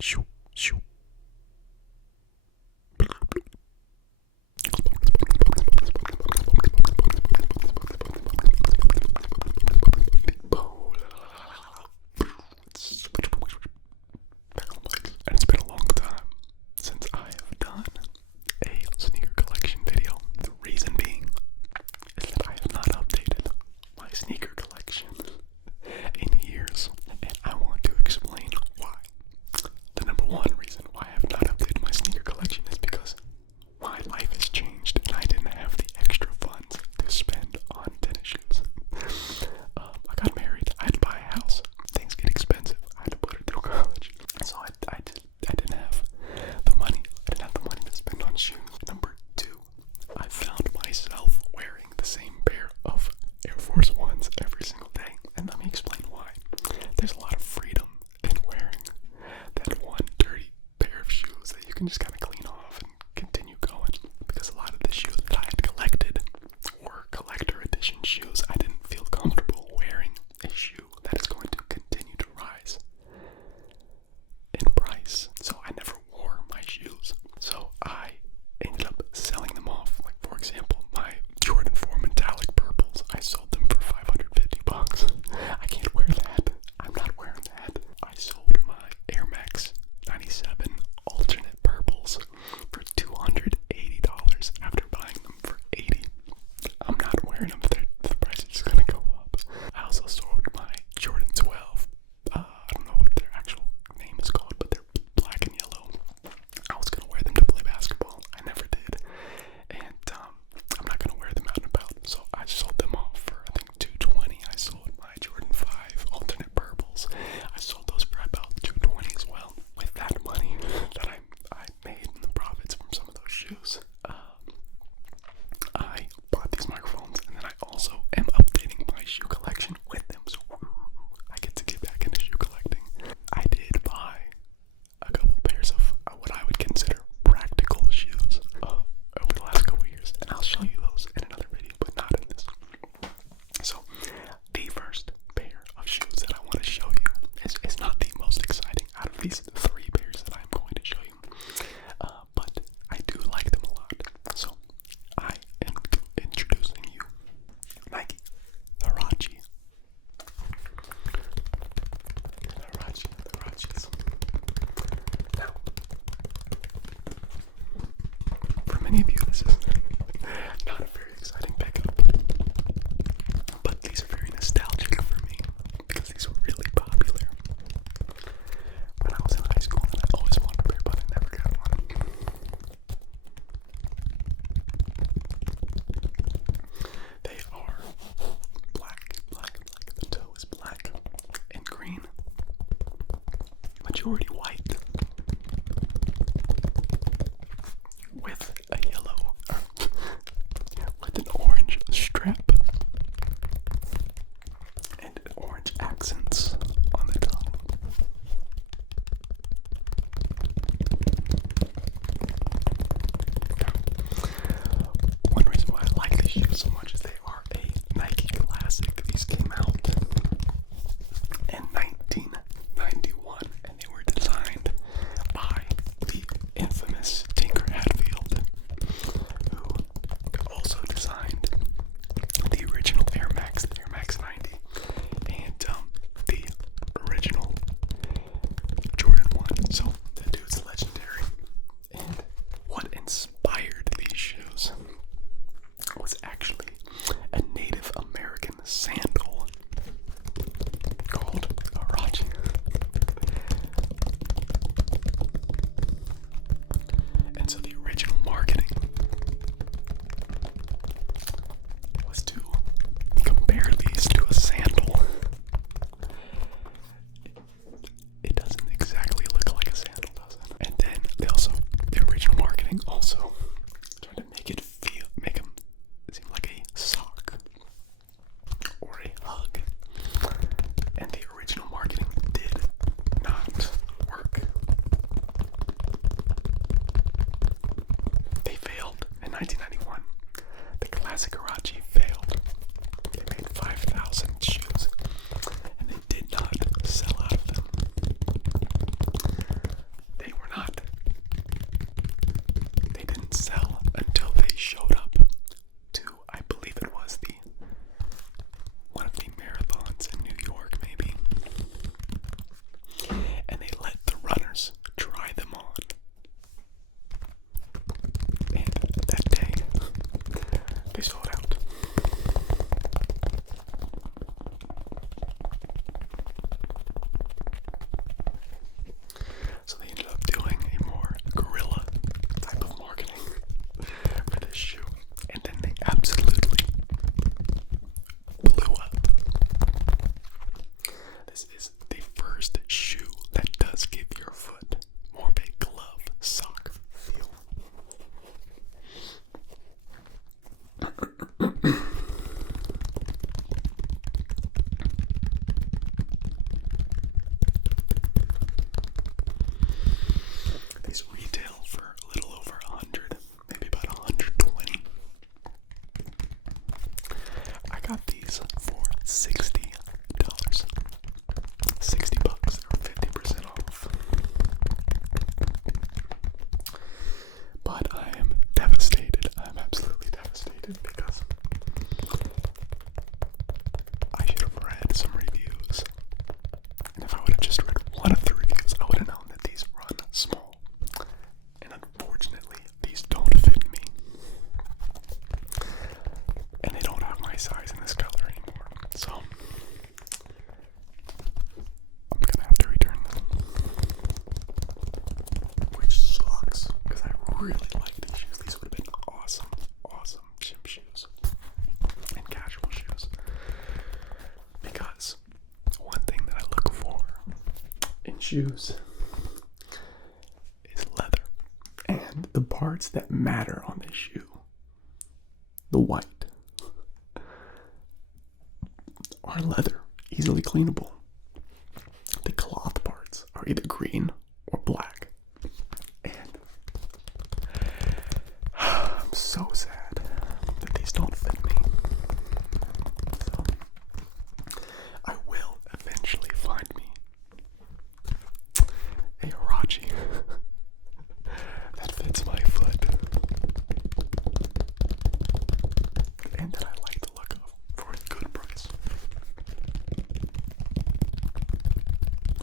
Shoo, shoo. And it's been a long time since I have done a sneaker collection video. The reason being is that I have not updated my sneaker collection in years, and I want to explain why. The number one reason why I have not updated my sneaker collection is because my life has changed and I didn't have the extra funds to spend on tennis shoes. I got married, I had to buy a house, things get expensive, I had to put her through college, so I didn't have the money. I didn't have the money to spend on shoes. Number two, I found myself wearing the same pair of Air Force Ones every single day. And let me explain why. There's a lot of freedom in wearing that one dirty pair of shoes that you can just kind of clean off and continue going. Because a lot of the shoes that I had collected were collector edition shoes. I didn't feel comfortable wearing a shoe that is going to continue to rise in price. So I never wore my shoes. So I ended up selling them off. Like, for example, my Jordan 4 metallic purples, I sold them for $550. I can't wear that. I'm not wearing that. I sold my Air Max 97 alternate purples for $280 after buying them for $80. I'm not wearing them. The price is gonna go up. I also sold my Jordan 12. I don't know what their actual name is called, but they're black and yellow. I was gonna wear them to play basketball. I never did, and I'm not gonna wear them out and about. So I sold them off for I think $220. I sold my Jordan 5 alternate purples. I sold those for about $220 as well. With that money that I made in the profits from some of those shoes, I bought these microphones, and then I also am updating my shoe collection with them. So I get to get back into shoe collecting. I did buy a couple pairs of what I would consider practical shoes over the last couple years, and I'll show you those in another video, but not in this. So the first pair of shoes that I want to show you is not the most exciting out of these three pairs that I'm going to show you, but I do like them a lot. So I am introducing you Nike Huarache. Huaraches. Now, for many of you, this is not a very exciting pickup, but these are very nostalgic for me because these were really popular when I was in high school, and I always wanted a pair, but I never got one. They are black. The toe is black and green, majority white, with a yellow, with an orange strap and orange accents on the tongue. One reason why I like these shoes so much is they are a Nike classic. These came out in 1991, and they were designed by the infamous Tinker Hatfield, who also designed the original Air Max, the Air Max 90, and the original Jordan 1. So the dude's legendary. And what inspired these shoes was actually a Native American sandal called Huarache. And so the original marketing was to compare these to a sandal. It doesn't exactly look like a sandal, does it? And then the original marketing also tried to make them seem like a sock or a hug. And the original marketing did not work. They failed in 1991. The classic Huarache failed. They made 5,000 shoes, and they did not sell out of them. really like these shoes. These would have been awesome, awesome gym shoes and casual shoes. Because one thing that I look for in shoes is leather. And the parts that matter on this shoe, the white, are leather, easily cleanable. The cloth parts are either green or black. And I'm so sad that these don't fit me. So I will eventually find me a Huarache that fits my foot and that I like the look of for a good price.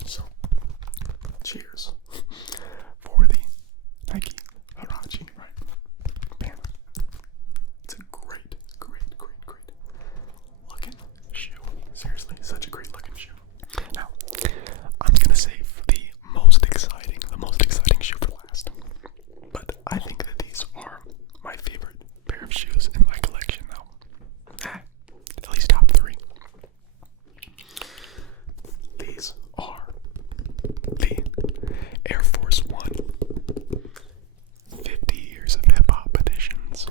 So, cheers for the Nike Huarache, right? Man, it's a great looking shoe. Seriously, such a great looking shoe. Now, I'm gonna save the most exciting shoe for last. But I think that these are my favorite pair of shoes in my collection now. At least top 3. These are the Air Force One 50 Years of Hip Hop editions.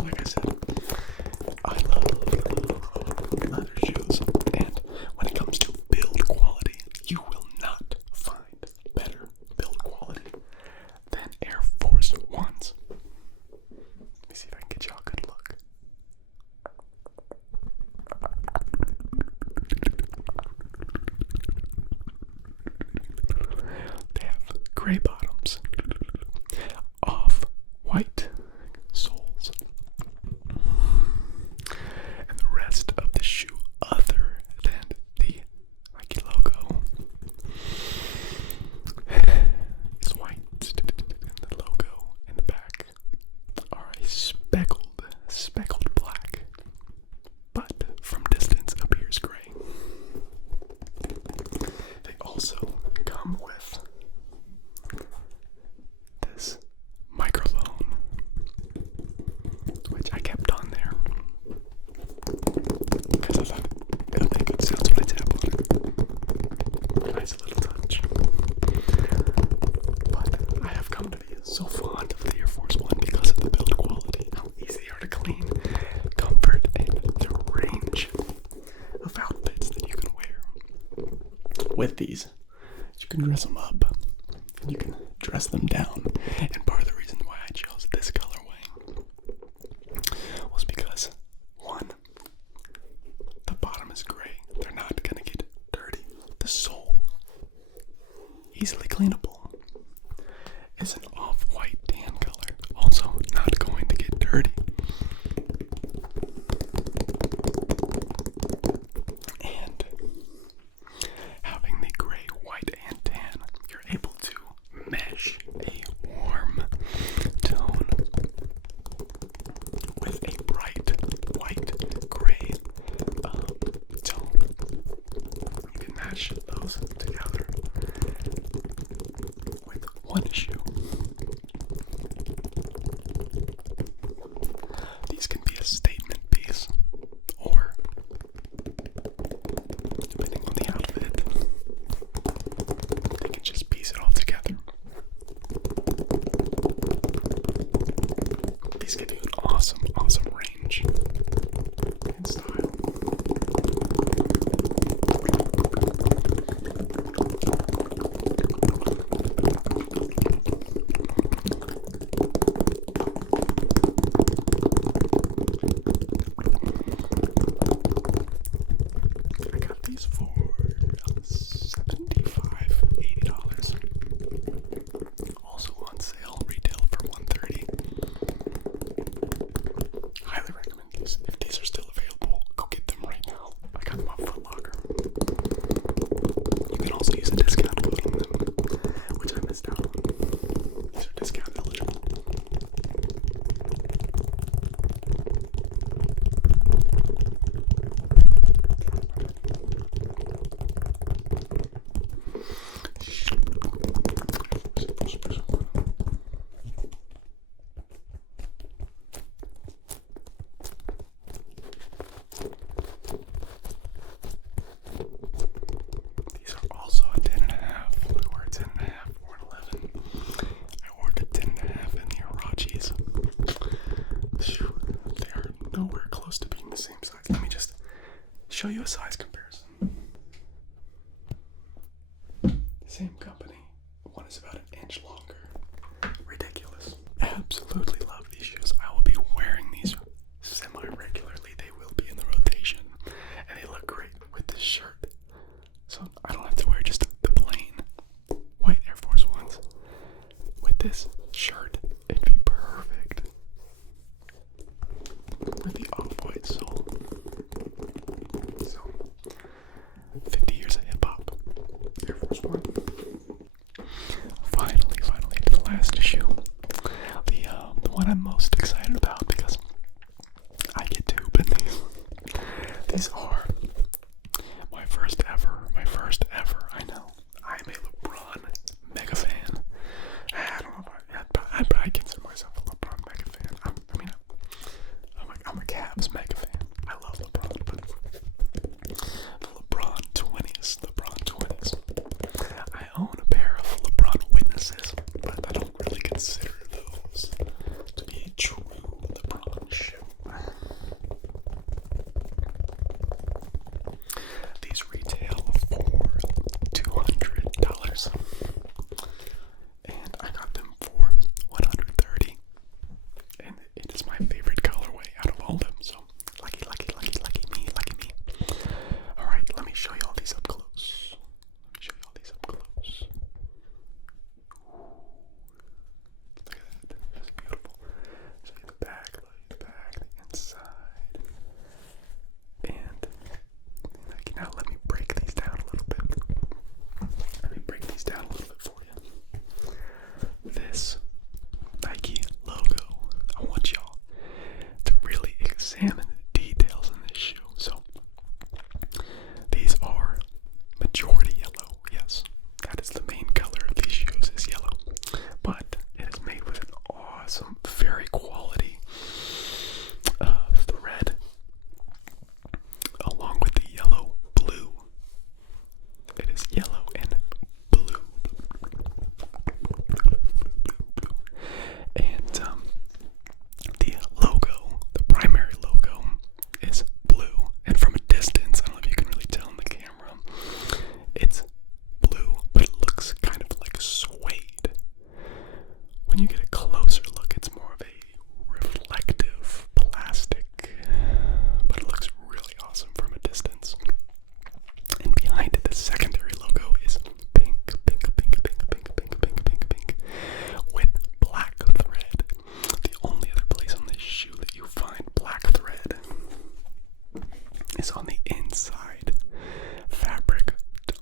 Like I said, I love leather shoes, and when it comes to build quality, you will not find better build quality than Air Force Ones. Let me see if I can get y'all a good look. They have gray bottoms, off-white soles, and the rest of the shoe, other than the Nike logo, is white. The logo in the back are a speckled black, but from distance appears gray. They also come with this microphone, which I kept on there because I thought it would make good sounds when I tap on it. Nice little touch. But I have come to be so fond of the Air Force One because of the build quality, how easy they are to clean, comfort, and the range of outfits that you can wear. With these, you can dress them up and you can dress them down. And part of the reason why I chose this colorway was because, one, the bottom is gray. They're not gonna get dirty. The sole, easily cleanable. Is an off-white tan color. Also not going to get dirty. And having the gray, white, and tan, you're able to mesh a warm tone with a bright white gray tone. You can match those together with one shoe. These can be a statement piece, or depending on the outfit, they can just piece it all together. These give you an awesome range and style. I got these for $75, $80. Also on sale, retail for $130. Highly recommend these. size comparison. Same company. One is about an inch longer. Ridiculous. Absolutely love these shoes. I will be wearing these semi-regularly. They will be in the rotation. And they look great with this shirt. So I don't have to wear just the plain white Air Force Ones. With this shirt, it'd be perfect. With the off-white sole. So, 50 years of hip-hop. Air Force One. Finally, the last shoe. The one I'm most excited about because I get to open these. These are my first ever, I know. I'm a LeBron mega fan. I don't know if I consider myself a LeBron mega fan. I'm a Cavs mega fan. I love LeBron, but the LeBron 20s. I own a pair of LeBron Witnesses, but I don't really consider those to be a true LeBron shoe. These retail for $200, and I got them for $130, and it is my favorite colorway out of all of them. So lucky me. All right, let me show you all these up close. Look at that. That's beautiful. Show you the back, the inside. And now let me break these down a little bit. For you. This Nike logo, I want y'all to really examine the details in this shoe. So, these are majority yellow. Yes, that is the main color of these shoes is yellow. But it is made with an awesome, very quality thread, along with the yellow blue. It is yellow and blue. And the logo, the primary logo, is blue. And from a distance, I don't know if you can really tell in the camera, it's blue, but it looks kind of like suede. When you get a closer look, it's more of a reflective plastic, but it looks really awesome from a distance. And behind it, the secondary logo is pink, with black thread. The only other place on this shoe that you find black thread is on the inside fabric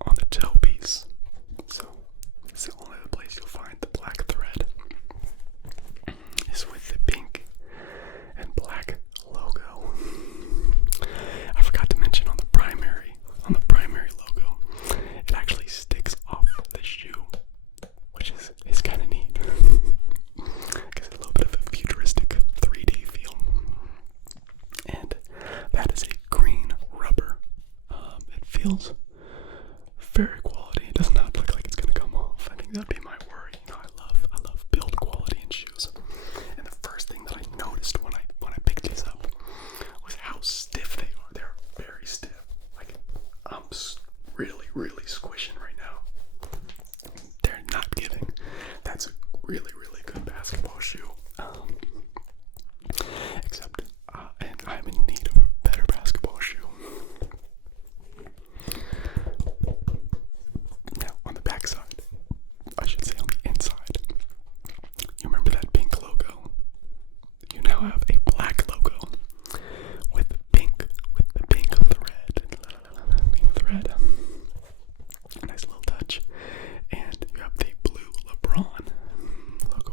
on the toe piece. So it's the only other place you'll find the black thread is with the pink and black logo. I forgot to mention on the primary logo, it actually sticks off the shoe, which is kind of neat. Gives it a little bit of a futuristic 3D feel. And that is a green rubber. It feels very quality. It does not look like it's gonna come off. I think that'd be my worry. You know, I love build quality in shoes. And the first thing that I noticed when I picked these up was how stiff they are. They're very stiff. Like, I'm really squishing right now. They're not giving. That's a really good basketball shoe. Except, and I'm in need of a better basketball shoe. Now, on the back side, I should say on the inside, you remember that pink logo? You now have a black logo with the pink thread. A nice little touch. And you have the blue LeBron logo.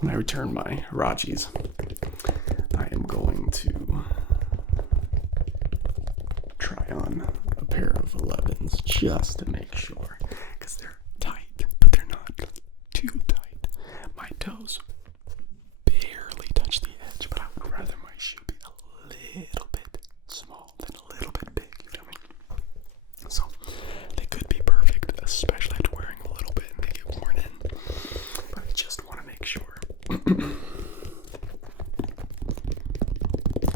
when I return my Huaraches, I am going to try on a pair of 11s just to make sure, because they're tight, but they're not too tight. My toes barely touch the edge, but I would rather my shoe be a little bit small than a little bit big, you feel me? So they could be perfect, especially after wearing a little bit and they get worn in, but I just want to make sure.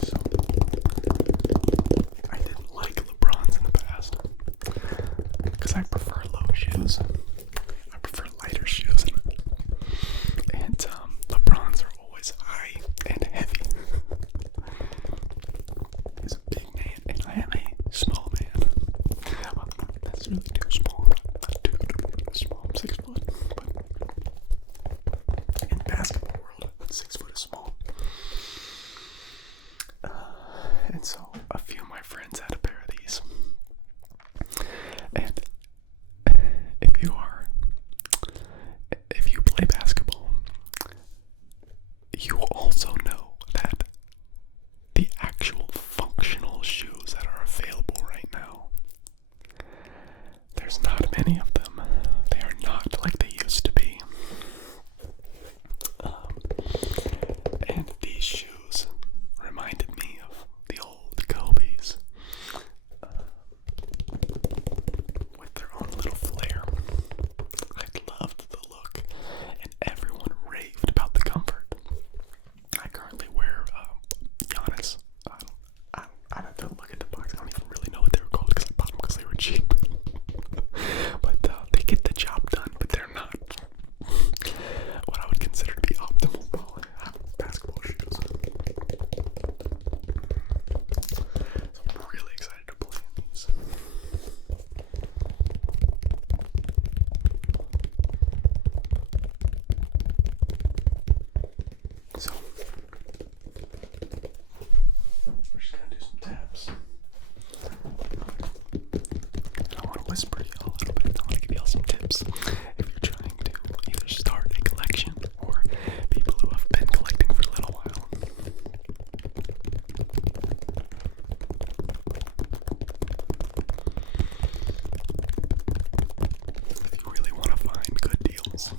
So I didn't like LeBrons in the past because I prefer low shoes. I prefer lighter shoes, and LeBrons are always high and heavy. He's a big man, and I am a small man. Well, that's really too small. Not too small. I'm 6 foot, but in the basketball world, 6 foot is small. And so a few of my friends had a pair of these. And if you play basketball, you also know that the actual functional shoes that are available right now, there's not many of them. They are not like they used to be. And these shoes reminded me of the old Kobe's with their own little flair. I loved the look, and everyone raved about the comfort. I currently wear Giannis. I have to look at the box. I don't even really know what they were called because I bought them because they were cheap. But they get the job done, but they're not what I would consider to be optimal basketball shoes. So I'm really excited to play in these. So we're just gonna do some taps. And I want to whisper to y'all a little bit. I want to give y'all some tips if you're trying to either start a collection or people who have been collecting for a little while. If you really want to find good deals,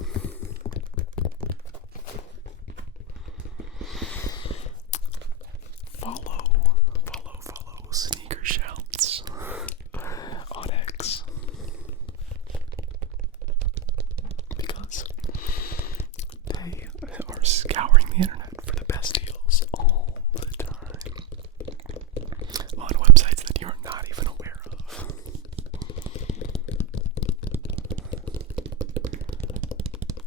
follow Sneaker Shouts on X, because they are scouring the internet for the best deals all the time on websites that you're not even aware of.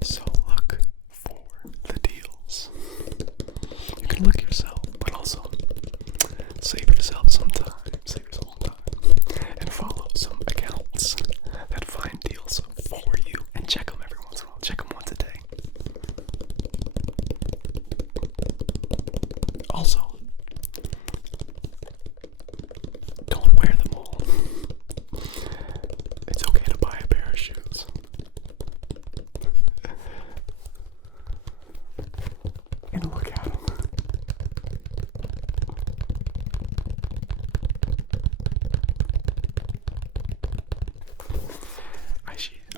So look for the deals. You can look yourself, but also save yourself some time, and follow some accounts that find deals for you, and check them every once in a while. Check them once a day. Also, don't wear them all. It's okay to buy a pair of shoes. And look at them.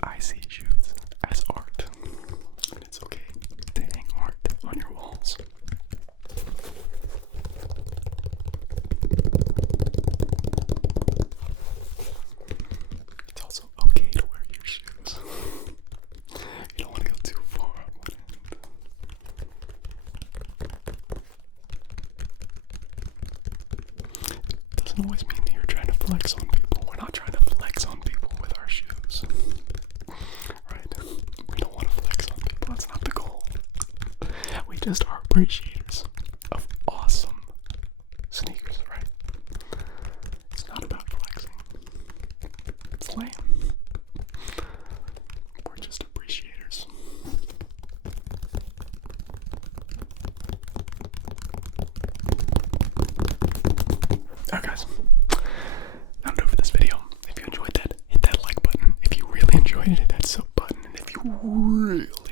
I see shoes as art, and it's okay to hang art on your walls. It's also okay to wear your shoes. You don't want to go too far on one end. Doesn't always mean that you're trying to flex on people. We're not trying to flex on people with our shoes. Right? We don't want to flex on people. That's not the goal. We just are appreciators of awesome sneakers, right? It's not about flexing. It's lame. We're just appreciators. Alright guys, that'll do it for this video. If you enjoyed that, hit that like button. If you really enjoyed it, hit that sub button. And if you really